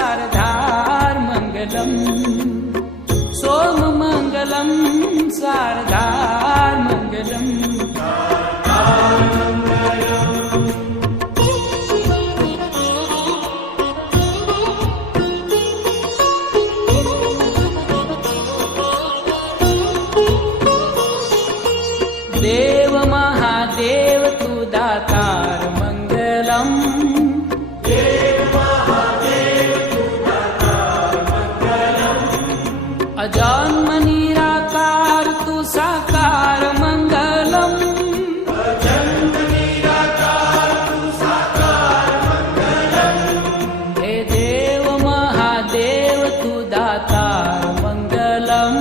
शारदार मंगलम, सोम मंगलम शारदार मंगलम। देव महादेव तू दातार मंगलम, देव महादेव तू दातार मंगलम। अजन्म निराकार तू साकार मंगलम, अजन्म निराकार तू साकार मंगलम। हे देव महादेव तू दातार मंगलम,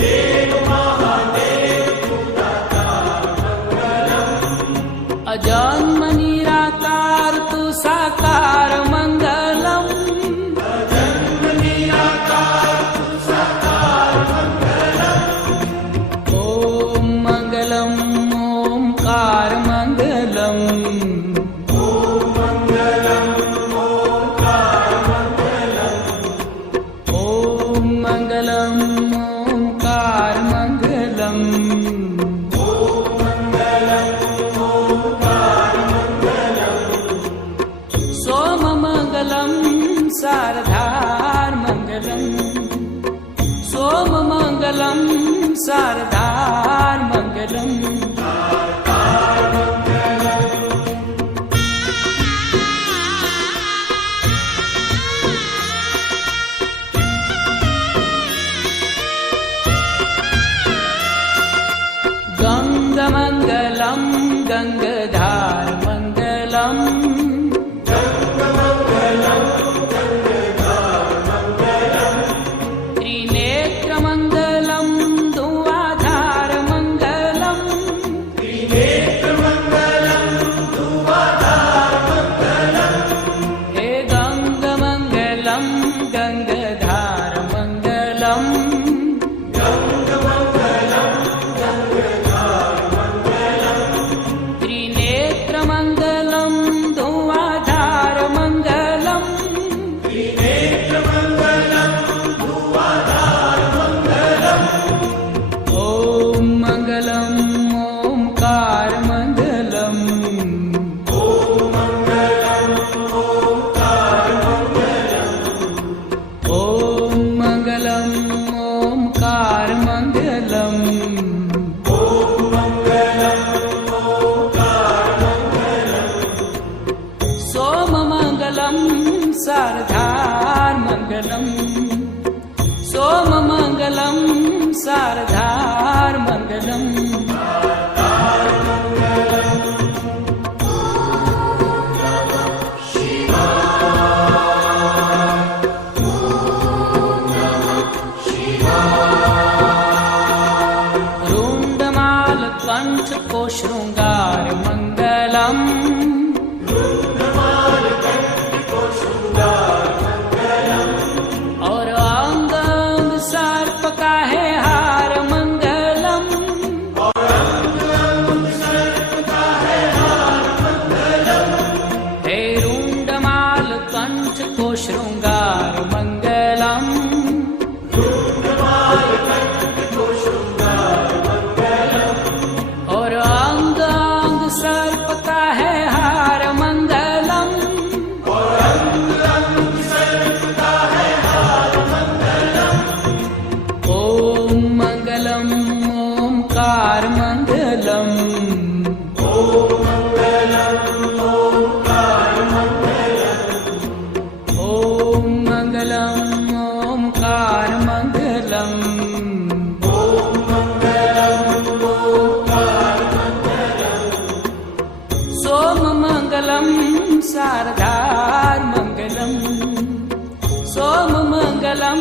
देव महादेव तू दातार मंगलम। अजन्म निराकार तू साकार मंगलम। अजन्म निराकार तू साकार मंगलम। ओम मंगलम ओंकार मंगलम, ओम मंगलम ओंकार मंगलम। ओम मंगलम ओंकार मंगलम। ओम मंगलम ओंकार मंगलम। सोम मंगलम शारदार मंगलम, सोम मंगलम शारदार मंगलम। गंग मंगलम गंगधार मंगलम, गंग मंगलम गंगधार मंगलम। त्रिनेत्र मंगलम धुआधार मंगलम, त्रिनेत्र मंगलम धुआधार मंगलम। हे गंग मंगलम गंगधार मंगलम, गंग मंगलम गंगधार मंगलम। त्रिनेत्र मंगलम धुआधार मंगलम। त्रिनेत्र मंगलम धुआधार मंगलम। ओम मंगलम ओंकार मंगलम, ओम मंगलम ओंकार मंगलम। ओम मंगलम ओंकार मंगलम। ओम मंगलम ओंकार मंगलम। सोम मंगलम शारदार मंगलम, सोम मंगलम शारदार मंगलम। रुंडमाल कंठ को श्रृंगार मंगलम, रुंडमाल कंठ को श्रृंगार मंगलम। और अंग अंग सर्प का है हार मंगलम, और अंग अंग सर्प का है हार मंगलम। हे रुंडमाल कंठ को श्रृंगार मंगलम, रुंडमाल कंठ को श्रृंगार मंगलम। और अंग अंग सर्प का है हार मंगलम। और अंग अंग सर्प का है हार मंगलम। ओम मंगलम ओंकार मंगलम, ओम मंगलम ओंकार मंगलम। ओम मंगलम ओंकार मंगलम। ओम मंगलम ओंकार मंगलम। सोम मंगलम शारदार मंगलम, सोम मंगलम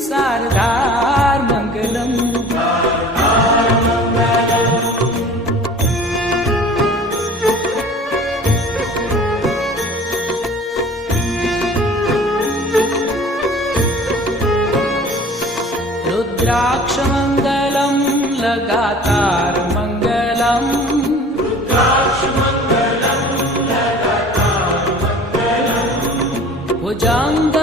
शारदार मंगलम। रुद्राक्ष मंगलम लगातार मंगलम, रुद्राक्ष मंगलम लगातार मंगलम। भुजंग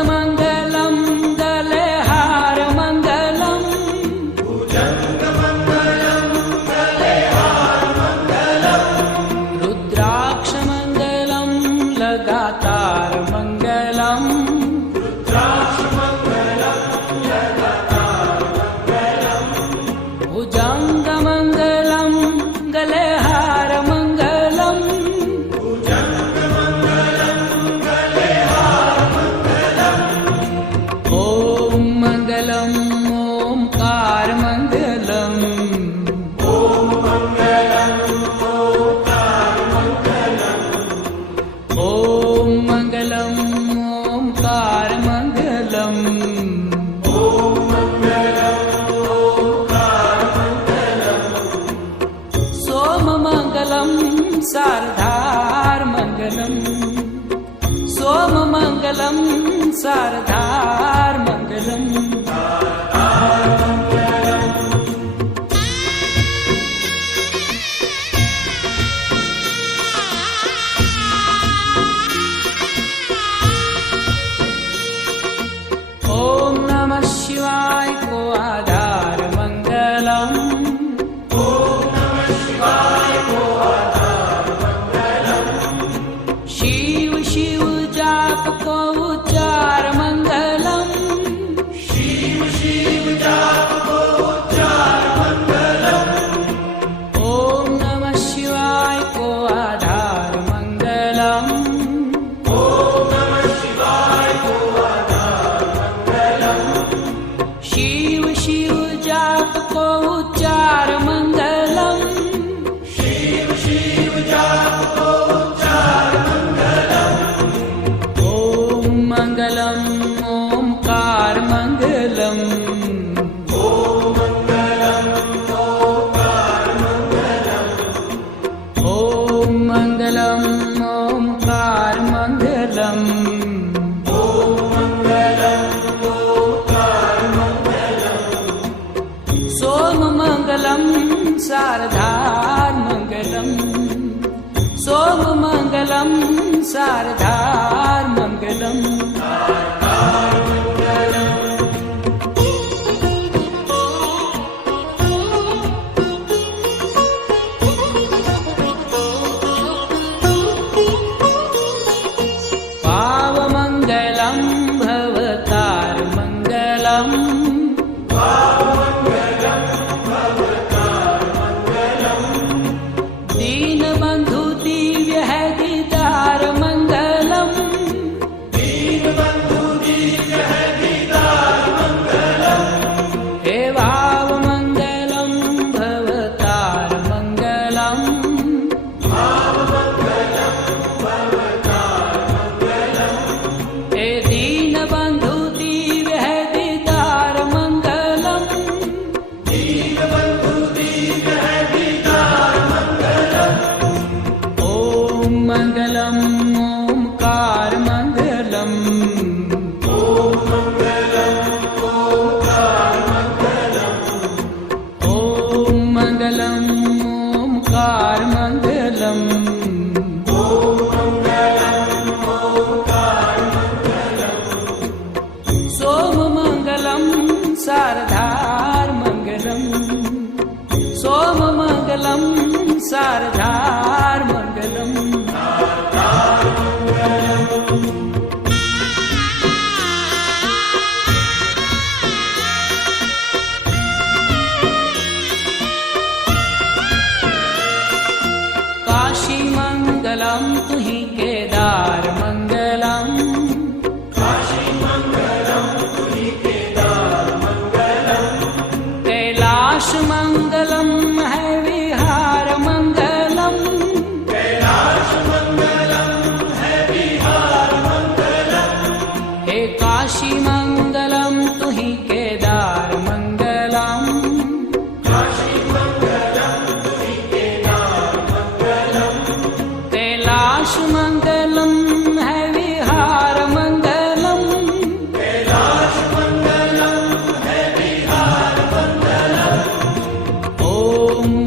मङ्गलम् सोममङ्गलं शारदार्मङ्गलम् ॐ नमः शिवाय को आधार मङ्गलम् शिव शिव जाप को उच्चार मङ्गलम् शिव शिव जाप को उच्चार मङ्गलम् ॐ नमः शिवाय को आधार मङ्गलम् ॐ नमः शिवाय को आधार मङ्गलम् शिव शिव जाप को उच्चार मङ्गलम् शिव शिव जाप को उच्चार मङ्गलम् ॐ मङ्गलम् ओङ्कार मङ्गलम् ॐ मङ्गलम् ओङ्कार मङ्गलम् ॐ मङ्गलम् ओङ्कार मङ्गलम् ॐ मङ्गलम् ओङ्कार मङ्गलम् सोममङ्गलं शारदार्मङ्गलम् सोममङ्गलं शारदार्मङ्गलम् पावमङ्गलं भवतार्मङ्गलम् दीनबन्धु दिव्य है दीदार मङ्गलम् दीनबन्धु दिव्य है दीदार मङ्गलम् हे भावमङ्गलं भवतार्मङ्गलम् हे दीनबन्धु दिव्य है दीदार मङ्गलम् दीनबन्धु दिव्य है दीदार मङ्गलम् ॐ मङ्गलम् ओङ्कार मङ्गलम् ॐ मङ्गलम् ओङ्कार मङ्गलम् ॐ मङ्गलम् ओङ्कार मङ्गलम् ॐ मङ्गलम् ओङ्कार मङ्गलम् सोममङ्गलं शारदार्मङ्गलम् सोममङ्गलं शारदार्मङ्गलम् काशीमङ्गलं तुहि केदारमङ्गलम् काशीमङ्गलम् तुहि केदारमङ्गलम् कैलाशमङ्गलं है विहारमङ्गलम् कैलासमङ्गलम् है विहारमङ्गलम् हे काशीमङ्गलं तुहि केदारमङ्गलम् काशीमङ्गलम् तुहि केदारमङ्गलम् कैलाशमङ्गलं है विहारमङ्गलम् कैलासमङ्गलम् है विहारमङ्गलम् ॐ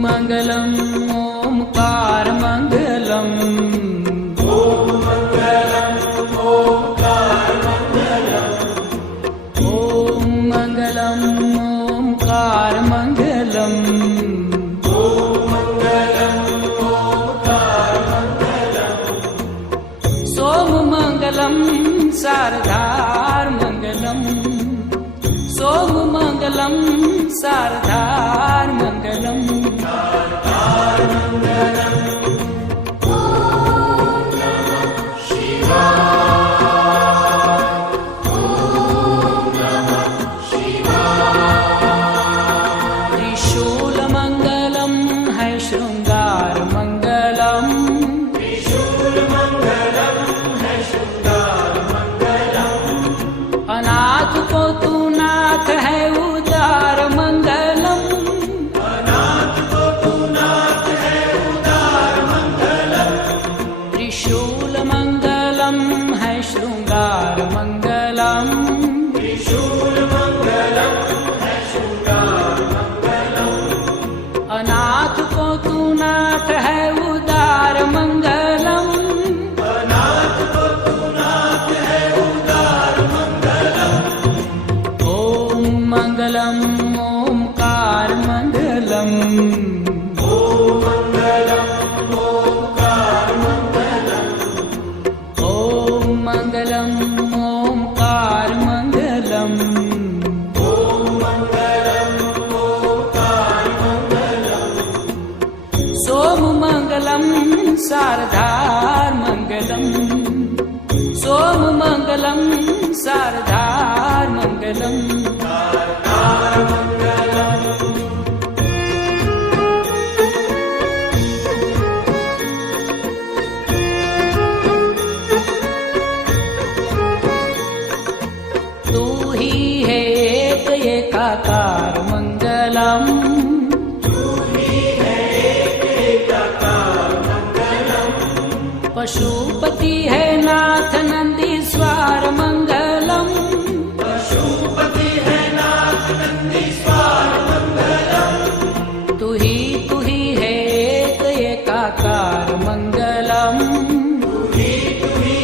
मङ्गलम् ओङ्कार मङ्गलम् ॐ मङ्गलम् ओङ्कार मङ्गलम् ॐ मङ्गलम् ओङ्कार मङ्गलम् ॐ मङ्गलम् ओङ्कार मङ्गलम् सोममङ्गलं शारदार्मङ्गलम् सोममङ्गलं शारदार्मङ्गलम् त्रिशूलमङ्गलं है शृङ्गारमङ्गलम् त्रिशूलमङ्गलम् है शृङ्गारमङ्गलम् अनाथ को तू नाथ है उदार मङ्गलम् अनाथ त्रिशूल मंगलम है श्रृंगार मंगलम, त्रिशूल मंगलम है श्रृंगार मंगलम, अनाथ को तू नाथ है उदार मंगलम, अनाथ को तू नाथ है उदार मंगलम, ओम मंगलम ओमकार मंगलम, ओम मंगलम ओमकार मंगलम, ओम मंगलम ओमकार मंगलम, ओम मंगलम ओमकार मंगलम, सोम मंगलम शारदार मंगलम, सोम मंगलम शारदार मंगलम, शारदार मंगलम, तू ही है एक एकाकार मंगलम, पशुपति है नाथ नंदीश्वर मंगलम, पशुपति है नाथ नंदीश्वर मंगलम, तू ही है एक एकाकार मंगलम, तू ही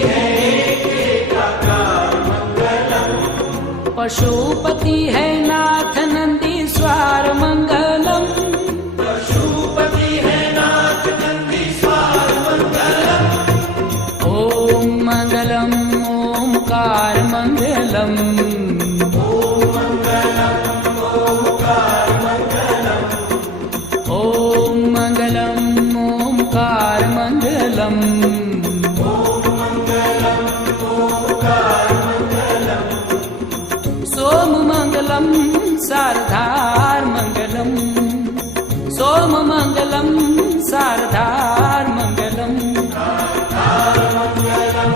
है एक एकाकार मंगलम, पशुपति है नाथ नंदीश्वर मंगलम, पशुपति है नाथ नंदीश्वर मंगलम, ओम मंगलम ओमकार मंगलम, ओम मंगलम ओमकार मंगलम, ओम मंगलम ओमकार मंगलम, ओम मंगलम ओमकार मंगलम, सोम मंगलम शारदार मंगलम, सोम मंगलम शारदार मंगलम, शारदार मंगलम,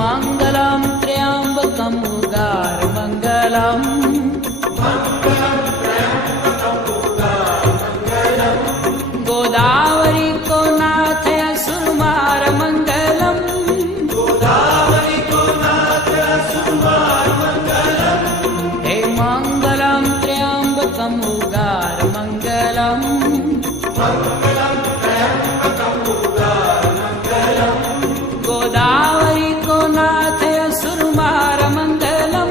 मंगलम त्र्यंबकम उदार मंगलम, गोदावरी को नाथ असुरमार मंगलम, गोदावरी को नाथ असुरमार मंगलम, हे मंगलम त्र्यंबकम उदार मंगलम, मंगलम त्र्यंबकम उदार मंगलम, गोदावरी को नाथ असुरमार मंगलम,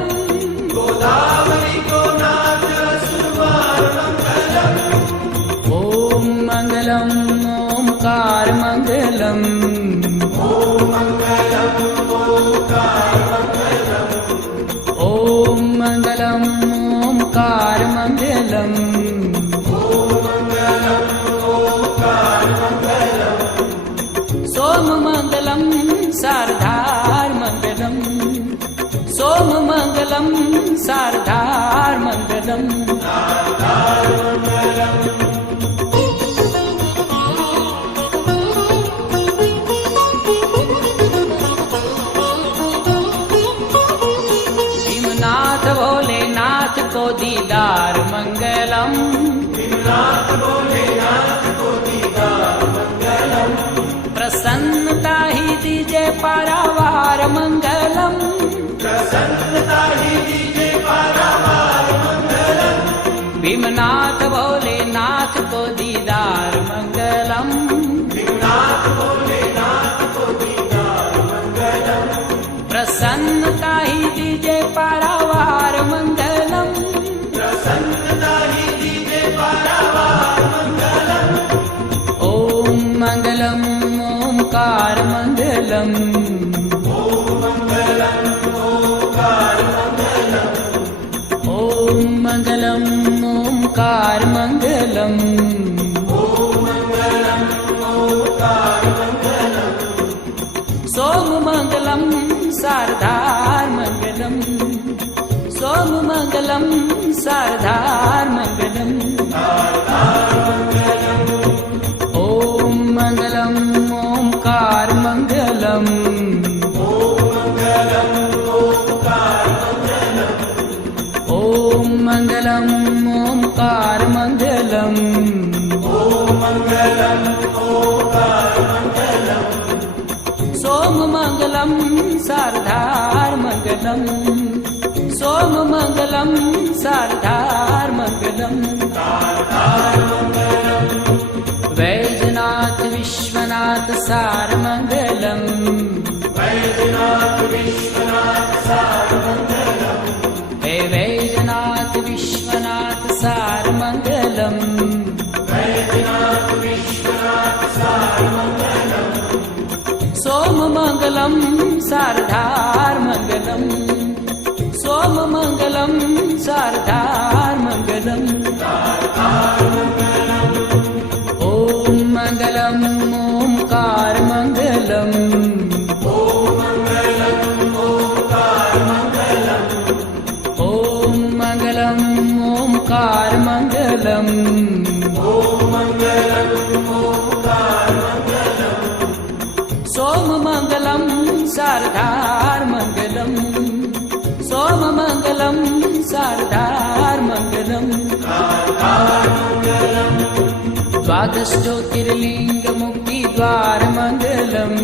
गोदावरी को नाथ असुरमार मंगलम, ओम मंगलम ओमकार मंगलम, ओम मंगलम ओमकार मंगलम, ओम मंगलम ओमकार मंगलम, ओम मंगलम ओमकार मंगलम, सोम मंगलम शारदार मंगलम, सोम मंगलम शारदार मंगलम, शारदार मंगलम, भीमनाथ भोलेनाथ को दीदार मंगलम, नाथ भोलेनाथ को दीदार मंगलम, प्रसन्नता ही दीजे पारावार मंगलम, प्रसन्नता ही दीजे पारावार मंगलम, भीमनाथ भोलेनाथ को दीदार मंगलम, नाथ भोलेनाथ को दीदार मंगलम, प्रसन्नता ही दीजे पारावार मंगलम, प्रसन्नता ही दीजे पारावार मंगलम, ओम मंगलम ओमकार मंगलम, ओम मंगलम ओमकार मंगलम, ओम मंगलम ओमकार मंगलम, ओम मंगलम ओमकार मंगलम, सोम मंगलम शारदार मंगलम, सोम मंगलम शारदार मंगलम, शारदार मंगलम, ओम मंगलम ओमकार मंगलम, ओम मंगलम ओमकार मंगलम, मङ्गलम् ओङ्कारमङ्गलम् सोममङ्गलं शारदार्मङ्गलम् सोममङ्गलं शारदार्मङ्गलम् वैद्यनाथ विश्वनाथ सारमङ्गलम् हे वैद्यनाथ विश्वनाथ सारमङ्गलम् सोममङ्गलं शारदार्मङ्गलम् सोममङ्गलं शारदार्मङ्गलम् ॐ मङ्गलम् ओङ्कारमङ्गलम् ॐ मङ्गलम् ओङ्कारमङ्गलम् सोममङ्गलं शारदार्मङ्गलम् सोममङ्गलं शारदार्मङ्गलम् द्वादशज्योतिर्लिङ्गमुक्तिद्वारमङ्गलम्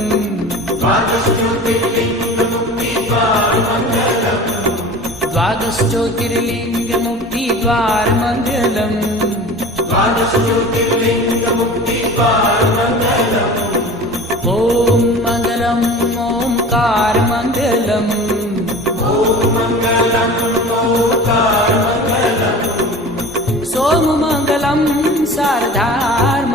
द्वादशज्योतिर्लिङ्गमुक्तिद्वारमङ्गलम् ॐ मङ्गलम् ओङ्कारमङ्गलम् सोममङ्गलं शारदार्मङ्गलम्